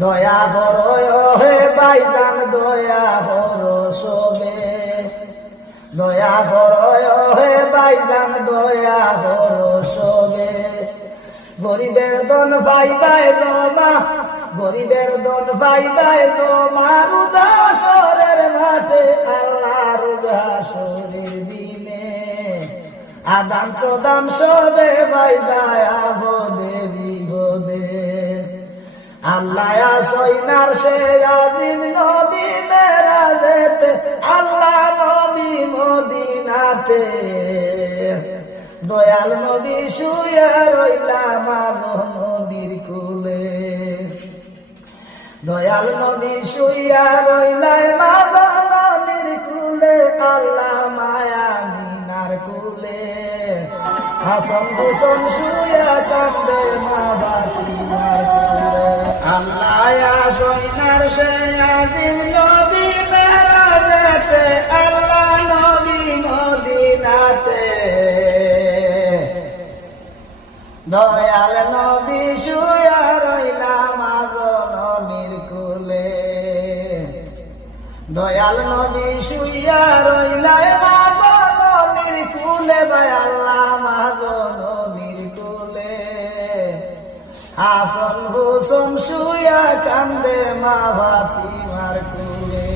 দয়া করো হে ভাইজান দয়া করো সবে, দয়া করো হে ভাইজান দয়া করো সবে। গরিবের দন ভাইবাই তোমা, গরিবের দন ভাইবাই তোমার উদাসরের মাঠে আল্লাহর উদাসরের দিনে আদান প্রদান সবে ভাইবাই আবদে বিপদে। আল্লাহ আসইনার সে আজিম নবী মেরাজেতে, আল্লাহ নবী মদিনাতে, দয়াল নবী শুয়ে রইলা মাগো নবীর কুলে, দয়াল নবী শুইয়া রইলাই মাগো নবীর কুলে, আল্লাহ মায়া মিনার কুলে। হাসান হুসেন শুইয়া কান্দে মা বাতিমার কুলে। আল্লাহ আসইনার সে আজিম নবী মেরাজেতে, আল্লাহ নবী মদিনাতে, দয়াল নবী শুয়া রইলা মাগো নবীর কুলে, দয়াল নবী শুয়া রইলা মাগো নবীর কুলে, দয়াল্লাহ মাগো নবীর কুলে। হাসান হুসেন শুয়া কান্দে মা ফাতিমার কুলে,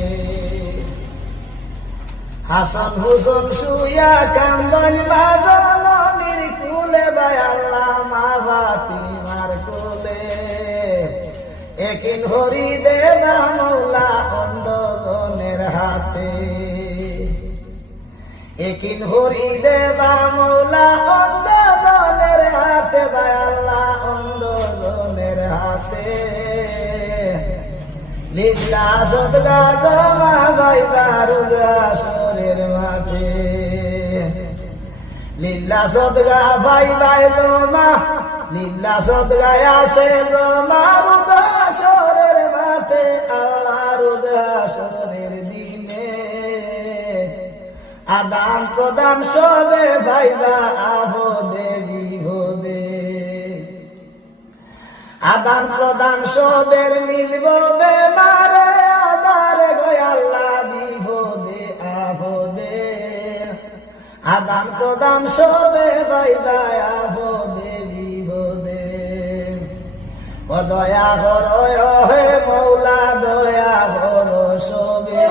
হাসান হুসেন শুয়া কান্দন মাগো নবীর কুলে, দয়াল্লাহ মা ফাতিমার কুলে। একিন হরি দেবা মৌলা অন্ধজনের হাতে, একিন হরি দেবা মৌলা অন্ধজনের হাতে, দয়াল্লাহ অন্ধজনের হাতে। লিল্লা সদগা জমা গাইবার উদাসরের মাঠে, লিল্লা সদগা ভাই ভাই জমা, লিল্লা সদগায় আসে জমা উদাসরের মাঠে আল্লাহর উদাসরের দিনে আদান প্রদান সবে ভাইবা আবদে বিপদে। আদান প্রদান সবের মিলব বেমারে আদারে গয় আল্লাহ বিপদে আবদে। আদান প্রদান সবে ভাইবা আবদে বিপদে। ও দয়া করো হে মৌলা দয়া করো সবে,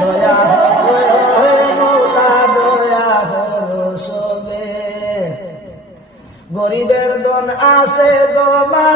দয়া করো হে মৌলা দয়া করো সবে। গরিবের দন আছে জমা